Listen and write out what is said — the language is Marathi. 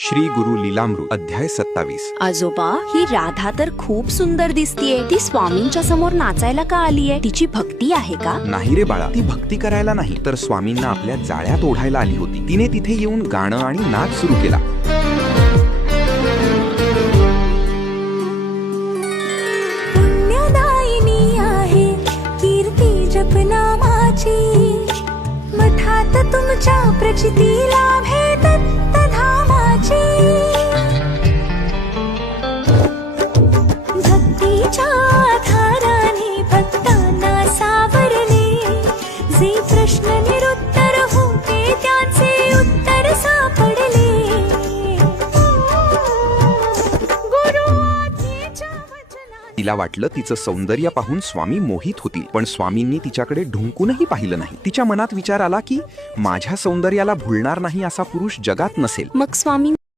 श्री गुरु लीलामृत अध्याय 27। आजोबा, ही राधा तर खूप सुंदर दिसतीये. ती स्वामींच्या समोर नाचायला का आलीये? तिची भक्ती आहे का? नाही रे बाळा, ती भक्ती करायला नाही तर स्वामींना आपल्या जाळ्यात ओढायला आली होती. तिने तिथे येऊन गाणं आणि नाच सुरू केला. पुण्यदायिनी आहे कीर्ती जपनामाची, मठात तुमच्या प्रचिती लाभे दत्तधामाची. भक्तीच्या आधाराने भक्तांना सावरले, जे प्रश्न निरुत्तर होते त्याचे उत्तर सापडले. तिला वाटलं तिचं सौंदर्य पाहून स्वामी मोहित होतील, पण स्वामींनी तिच्याकडे ढुंकूनही पाहिलं नाही. तिच्या मनात विचार आला की माझ्या सौंदर्याला भुलणार नाही असा पुरुष जगात नसेल. मग स्वामी